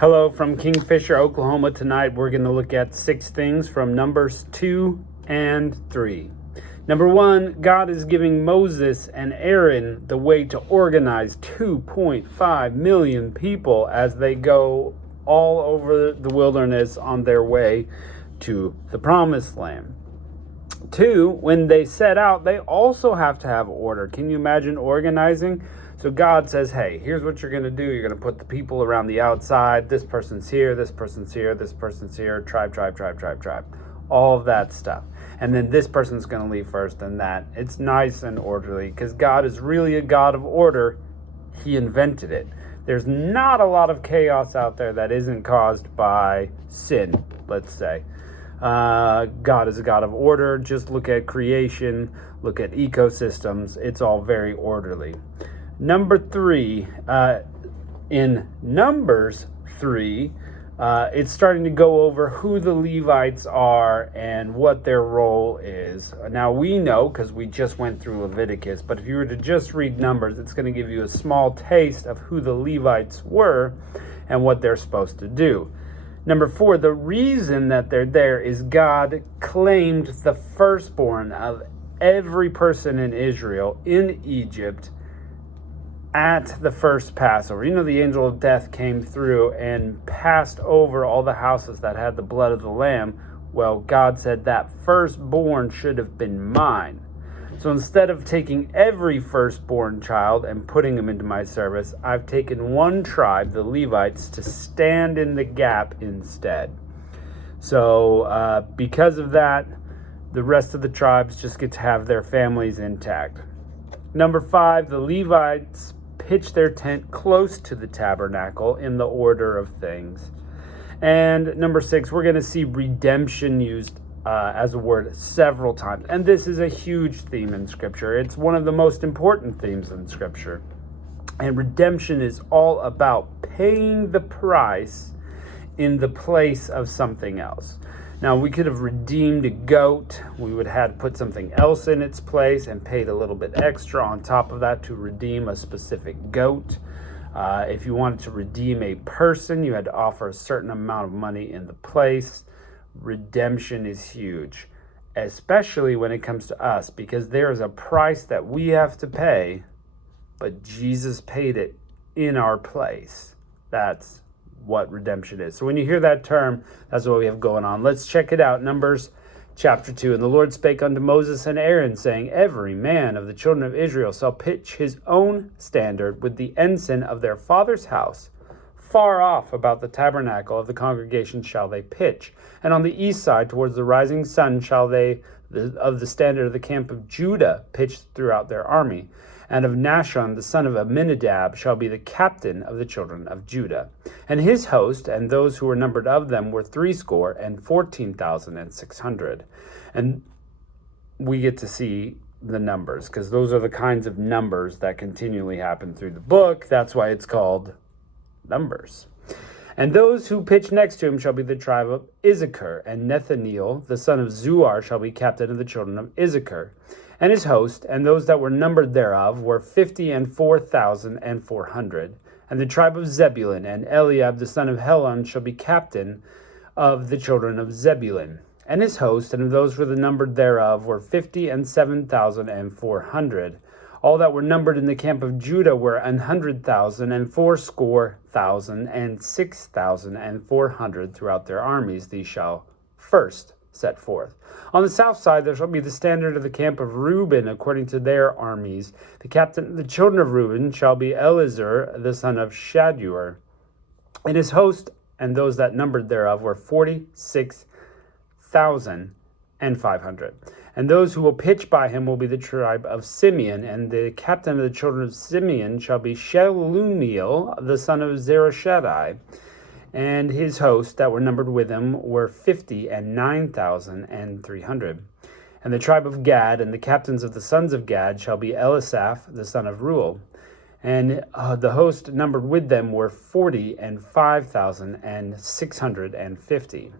Hello from Kingfisher, Oklahoma. Tonight we're going to look at 6 things from Numbers 2 and 3. Number 1, God is giving Moses and Aaron the way to organize 2.5 million people as they go all over the wilderness on their way to the Promised Land. 2, when they set out, they also have to have order. Can you imagine organizing? So God says, hey, here's what you're going to do. You're going to put the people around the outside. This person's here, this person's here, this person's here. Tribe. All of that stuff. And then this person's going to leave first and that. It's nice and orderly because God is really a God of order. He invented it. There's not a lot of chaos out there that isn't caused by sin, let's say. God is a God of order. Just look at creation, look at ecosystems. It's all very orderly. Number 3, in Numbers 3, it's starting to go over who the Levites are and what their role is. Now we know because we just went through Leviticus, but if you were to just read Numbers, it's going to give you a small taste of who the Levites were and what they're supposed to do. Number 4, the reason that they're there is God claimed the firstborn of every person in Israel in Egypt at the first Passover. You know, the angel of death came through and passed over all the houses that had the blood of the lamb. Well, God said that firstborn should have been mine. So instead of taking every firstborn child and putting them into my service, I've taken one tribe, the Levites, to stand in the gap instead. So because of that, the rest of the tribes just get to have their families intact. Number 5, the Levites pitch their tent close to the tabernacle in the order of things. And number 6, we're going to see redemption used as a word several times. And this is a huge theme in Scripture. It's one of the most important themes in Scripture. And redemption is all about paying the price in the place of something else. Now, we could have redeemed a goat. We would have had put something else in its place and paid a little bit extra on top of that to redeem a specific goat. If you wanted to redeem a person, you had to offer a certain amount of money in the place. Redemption is huge, especially when it comes to us, because there is a price that we have to pay, but Jesus paid it in our place. That's what redemption is. So when you hear that term, that's what we have going on. Let's check it out. Numbers chapter 2. And the Lord spake unto Moses and Aaron, saying, every man of the children of Israel shall pitch his own standard with the ensign of their father's house. Far off about the tabernacle of the congregation shall they pitch. And on the east side towards the rising sun shall they of the standard of the camp of Judah pitch throughout their army. And of Nashon the son of Amminadab shall be the captain of the children of Judah. And his host and those who were numbered of them were 14,600. And we get to see the numbers, because those are the kinds of numbers that continually happen through the book. That's why it's called Numbers. And those who pitch next to him shall be the tribe of Issachar, and Nethaneel the son of Zuar shall be captain of the children of Issachar. And his host, and those that were numbered thereof, were 54,400. And the tribe of Zebulun, and Eliab the son of Helon shall be captain of the children of Zebulun. And his host, and those who were the numbered thereof, were 57,400. All that were numbered in the camp of Judah were 100,000, and 80,000, and 6,400 throughout their armies. These shall first set forth. On the south side there shall be the standard of the camp of Reuben according to their armies. The captain of the children of Reuben shall be Elizur the son of Shadur. And his host and those that numbered thereof were 46,500. And those who will pitch by him will be the tribe of Simeon, and the captain of the children of Simeon shall be Shelumiel the son of Zerubbabel. And his hosts that were numbered with him were 59,300. And the tribe of Gad, and the captains of the sons of Gad shall be Elisaph the son of Reuel. And the host numbered with them were 45,650.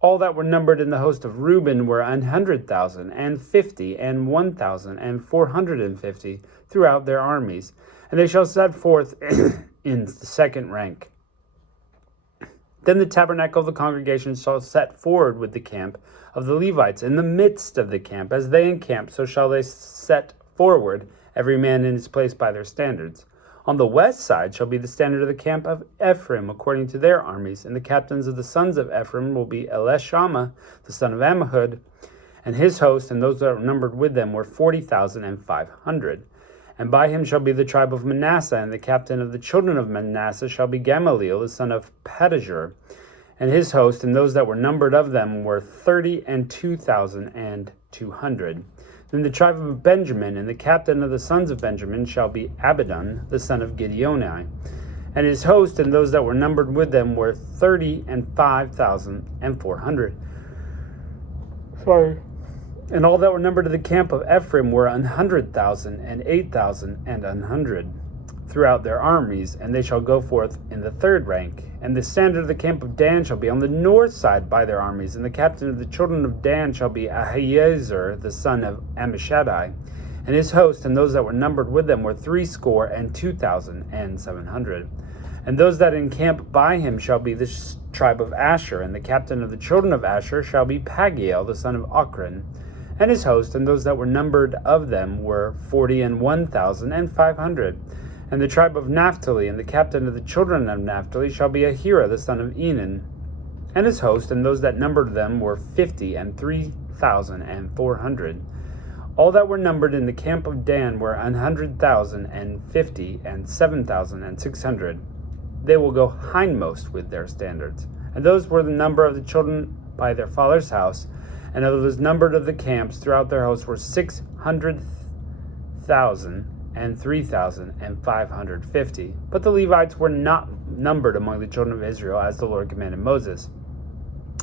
All that were numbered in the host of Reuben were 100,000, and 50, and 1,450 throughout their armies. And they shall set forth in the second rank. Then the tabernacle of the congregation shall set forward with the camp of the Levites in the midst of the camp. As they encamp, so shall they set forward, every man in his place by their standards. On the west side shall be the standard of the camp of Ephraim, according to their armies. And the captains of the sons of Ephraim will be Elishama, the son of Ammihud, and his host, and those that were numbered with them were 40,500. And by him shall be the tribe of Manasseh, and the captain of the children of Manasseh shall be Gamaliel, the son of Pedahzur, and his host, and those that were numbered of them were 32,200. Then the tribe of Benjamin, and the captain of the sons of Benjamin shall be Abidan, the son of Gideoni, and his host, and those that were numbered with them were 35,400. Sorry. And all that were numbered of the camp of Ephraim were 100,000, and 8,100 throughout their armies, and they shall go forth in the third rank. And the standard of the camp of Dan shall be on the north side by their armies, and the captain of the children of Dan shall be Ahiezer, the son of Ammishaddai, and his host, and those that were numbered with them were 62,700. And those that encamp by him shall be the tribe of Asher, and the captain of the children of Asher shall be Pagiel, the son of Ochran, and his host, and those that were numbered of them were 41,500. And the tribe of Naphtali, and the captain of the children of Naphtali shall be Ahira, the son of Enan, and his host, and those that numbered them were 53,400. All that were numbered in the camp of Dan were 100,050 and 7,600. They will go hindmost with their standards. And those were the number of the children by their father's house, and of those numbered of the camps throughout their hosts were 600,000 and 3,550. But the Levites were not numbered among the children of Israel, as the Lord commanded Moses.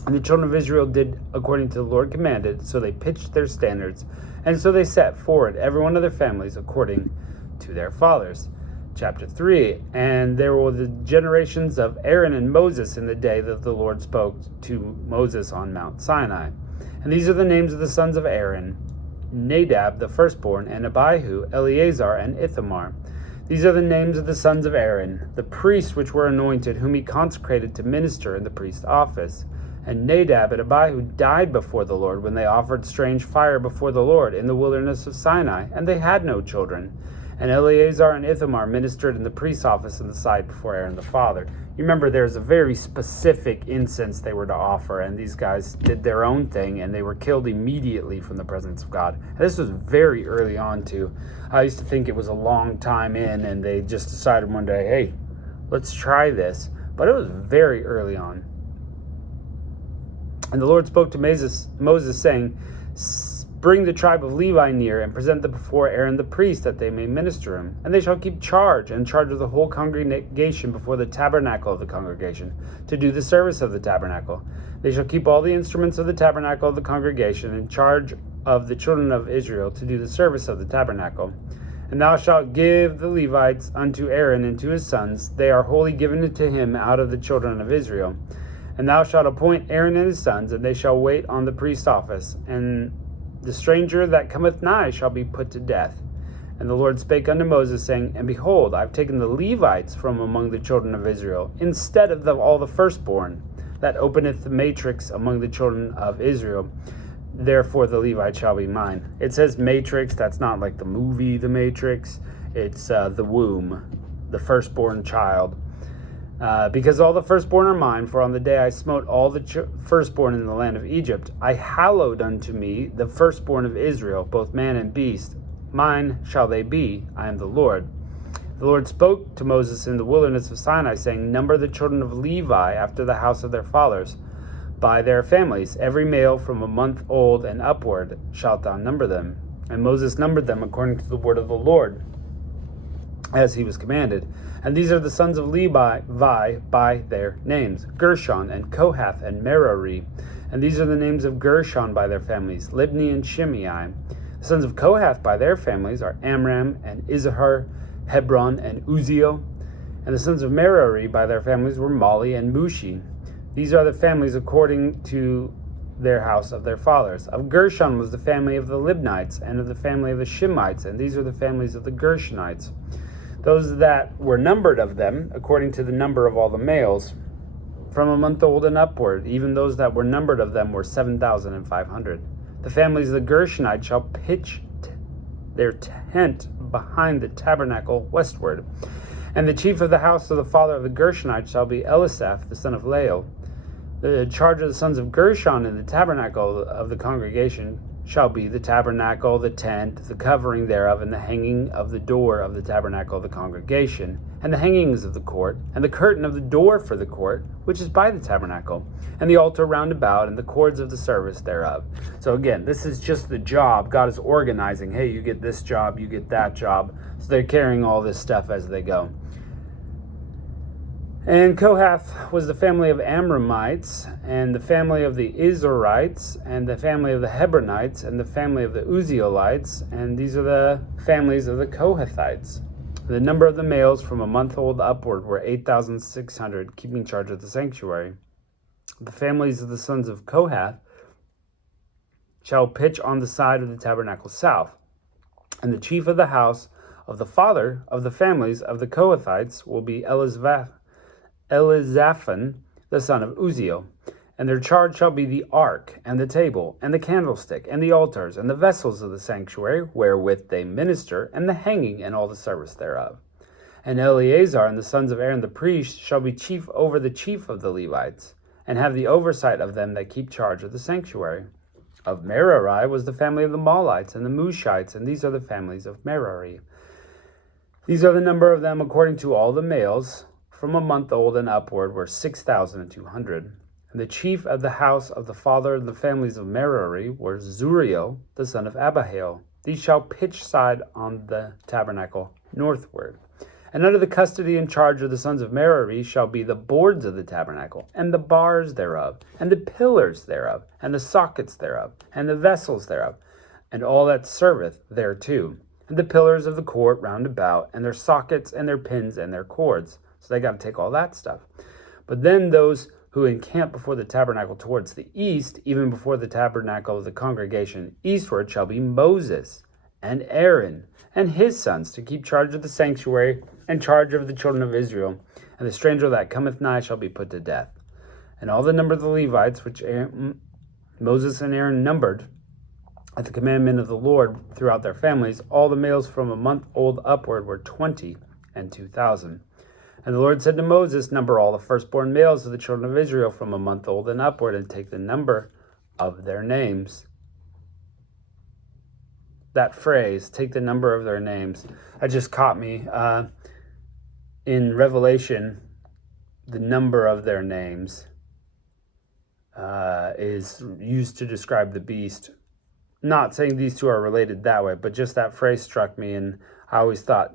And the children of Israel did according to the Lord commanded, so they pitched their standards, and so they set forward every one of their families according to their fathers. Chapter 3. And there were the generations of Aaron and Moses in the day that the Lord spoke to Moses on Mount Sinai. And these are the names of the sons of Aaron: Nadab the firstborn, and Abihu, Eleazar, and Ithamar. These are the names of the sons of Aaron, the priests which were anointed, whom he consecrated to minister in the priest's office. And Nadab and Abihu died before the Lord when they offered strange fire before the Lord in the wilderness of Sinai, and they had no children. And Eleazar and Ithamar ministered in the priest's office in the sight before Aaron the father. You remember there's a very specific incense they were to offer, and these guys did their own thing, and they were killed immediately from the presence of God. And this was very early on, too. I used to think it was a long time in, and they just decided one day, hey, let's try this. But it was very early on. And the Lord spoke to Moses saying, bring the tribe of Levi near, and present them before Aaron the priest, that they may minister him. And they shall keep charge of the whole congregation before the tabernacle of the congregation, to do the service of the tabernacle. They shall keep all the instruments of the tabernacle of the congregation in charge of the children of Israel, to do the service of the tabernacle. And thou shalt give the Levites unto Aaron and to his sons. They are wholly given to him out of the children of Israel. And thou shalt appoint Aaron and his sons, and they shall wait on the priest's office. And the stranger that cometh nigh shall be put to death. And the Lord spake unto Moses, saying, And behold, I have taken the Levites from among the children of Israel, instead of all the firstborn, that openeth the matrix among the children of Israel. Therefore the Levites shall be mine. It says matrix. That's not like the movie The Matrix. It's the womb, the firstborn child. Because all the firstborn are mine, for on the day I smote all the firstborn in the land of Egypt, I hallowed unto me the firstborn of Israel, both man and beast. Mine shall they be, I am the Lord. The Lord spoke to Moses in the wilderness of Sinai, saying, Number the children of Levi after the house of their fathers, by their families, every male from a month old and upward shalt thou number them. And Moses numbered them according to the word of the Lord, as he was commanded. And these are the sons of Levi by their names: Gershon and Kohath and Merari. And these are the names of Gershon by their families: Libni and Shimei. The sons of Kohath by their families are Amram and Izahar, Hebron and Uzziel. And the sons of Merari by their families were Mali and Mushi. These are the families according to their house of their fathers. Of Gershon was the family of the Libnites, and of the family of the Shimites, and these are the families of the Gershonites. Those that were numbered of them, according to the number of all the males, from a month old and upward, even those that were numbered of them were 7,500. The families of the Gershonites shall pitch their tent behind the tabernacle westward. And the chief of the house of the father of the Gershonites shall be Elisaph, the son of Lael. The charge of the sons of Gershon in the tabernacle of the congregation shall be the tabernacle, the tent, the covering thereof, and the hanging of the door of the tabernacle of the congregation, and the hangings of the court, and the curtain of the door for the court, which is by the tabernacle, and the altar round about, and the cords of the service thereof. So again, this is just the job. God is organizing. Hey, you get this job, you get that job. So they're carrying all this stuff as they go. And Kohath was the family of Amramites, and the family of the Izharites, and the family of the Hebronites, and the family of the Uzzielites, and these are the families of the Kohathites. The number of the males from a month old upward were 8,600, keeping charge of the sanctuary. The families of the sons of Kohath shall pitch on the side of the tabernacle south, and the chief of the house of the father of the families of the Kohathites will be Elizaphan, the son of Uzziel. And their charge shall be the ark, and the table, and the candlestick, and the altars, and the vessels of the sanctuary, wherewith they minister, and the hanging, and all the service thereof. And Eleazar and the sons of Aaron the priest shall be chief over the chief of the Levites, and have the oversight of them that keep charge of the sanctuary. Of Merari was the family of the Malites, and the Mushites, and these are the families of Merari. These are the number of them according to all the males, from a month old and upward were 6,200. And the chief of the house of the father of the families of Merari was Zuriel, the son of Abihail. These shall pitch side on the tabernacle northward. And under the custody and charge of the sons of Merari shall be the boards of the tabernacle, and the bars thereof, and the pillars thereof, and the sockets thereof, and the vessels thereof, and all that serveth thereto, and the pillars of the court round about, and their sockets, and their pins, and their cords. So they got to take all that stuff. But then those who encamp before the tabernacle towards the east, even before the tabernacle of the congregation eastward, shall be Moses and Aaron and his sons to keep charge of the sanctuary and charge of the children of Israel. And the stranger that cometh nigh shall be put to death. And all the number of the Levites, which Moses and Aaron numbered at the commandment of the Lord throughout their families, all the males from a month old upward were 22,000. And the Lord said to Moses, number all the firstborn males of the children of Israel from a month old and upward, and take the number of their names. That phrase, take the number of their names, that just caught me. In Revelation, the number of their names is used to describe the beast. Not saying these two are related that way, but just that phrase struck me, and I always thought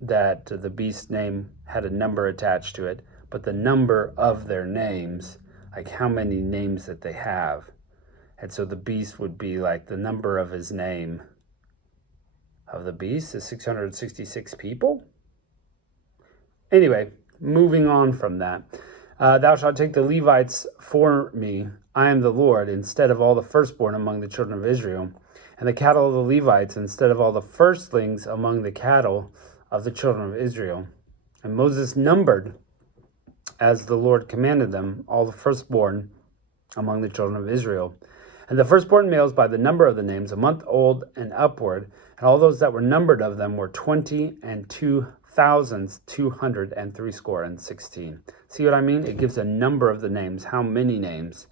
that the beast's name had a number attached to it, but the number of their names, like how many names that they have. And so the beast would be like the number of his name of the beast is 666 people. Anyway, moving on from that. Thou shalt take the Levites for me, I am the Lord, instead of all the firstborn among the children of Israel, and the cattle of the Levites instead of all the firstlings among the cattle of the children of Israel. And Moses numbered, as the Lord commanded them, all the firstborn among the children of Israel. And the firstborn males by the number of the names, a month old and upward, and all those that were numbered of them were 22,216. See what I mean? It gives a number of the names. How many names?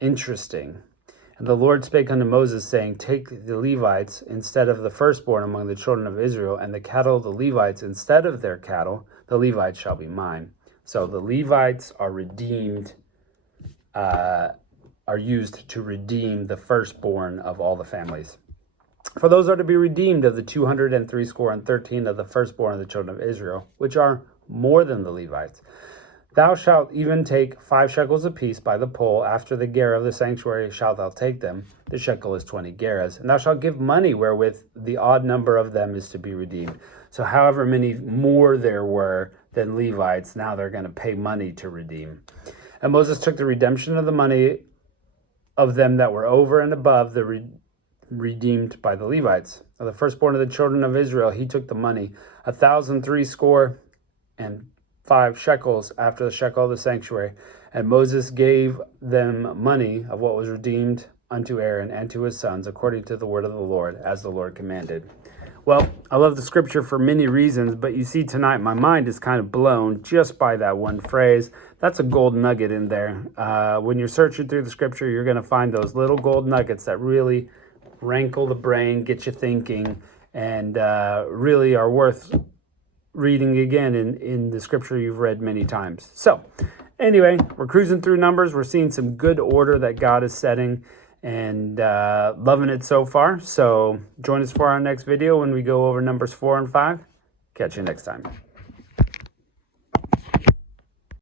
Interesting. And the Lord spake unto Moses, saying, take the Levites instead of the firstborn among the children of Israel, and the cattle of the Levites instead of their cattle, the Levites shall be mine. So the Levites are redeemed, are used to redeem the firstborn of all the families. For those are to be redeemed of the 213 of the firstborn of the children of Israel, which are more than the Levites. Thou shalt even take 5 shekels apiece by the pole. After the gerah of the sanctuary shalt thou take them. The shekel is 20 gerahs. And thou shalt give money wherewith the odd number of them is to be redeemed. So however many more there were than Levites, now they're going to pay money to redeem. And Moses took the redemption of the money of them that were over and above the redeemed by the Levites. Of the firstborn of the children of Israel, he took the money, 1,060 5 shekels after the shekel of the sanctuary. And Moses gave them money of what was redeemed unto Aaron and to his sons, according to the word of the Lord, as the Lord commanded. Well, I love the scripture for many reasons, but you see tonight my mind is kind of blown just by that one phrase. That's a gold nugget in there. When you're searching through the scripture, you're going to find those little gold nuggets that really rankle the brain, get you thinking, and really are worth reading again in the scripture you've read many times. So anyway, we're cruising through Numbers. We're seeing some good order that God is setting, and loving it so far. So join us for our next video when we go over Numbers 4 and 5. Catch you next time.